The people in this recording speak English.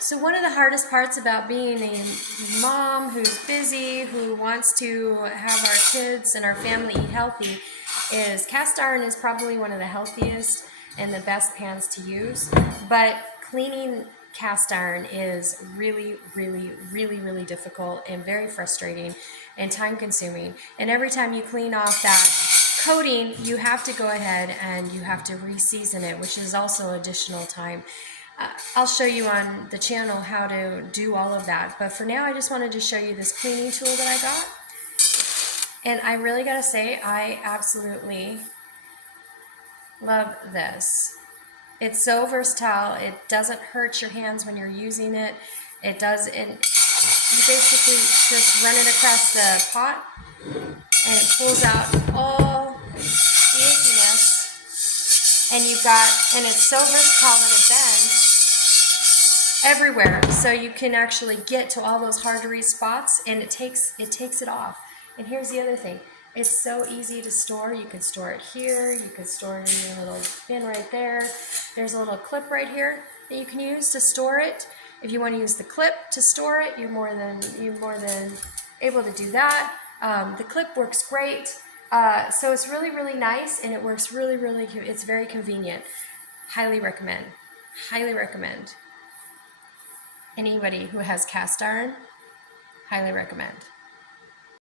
So one of the hardest parts about being a mom who's busy, who wants to have our kids and our family eat healthy, is cast iron is probably one of the healthiest and the best pans to use. But cleaning cast iron is really, really, really, really difficult and very frustrating and time consuming. And every time you clean off that coating, you have to go ahead and you have to re-season it, which is also additional time. I'll show you on the channel how to do all of that, but for now I just wanted to show you this cleaning tool that I got. And I really gotta say, I absolutely love this. It's so versatile. It doesn't hurt your hands when you're using it. It does, and you basically just run it across the pot and it pulls out all the ickiness. And it's so versatile that it bends everywhere, so you can actually get to all those hard to reach spots, and it takes it off. And here's the other thing, it's so easy to store. You can store it here, you can store it in your little bin right there. There's a little clip right here that you can use to store it. If you want to use the clip to store it, you're more than able to do that. The clip works great, so it's really, really nice, and it works really, really, it's very convenient. Highly recommend. Highly recommend. Anybody who has cast iron, highly recommend.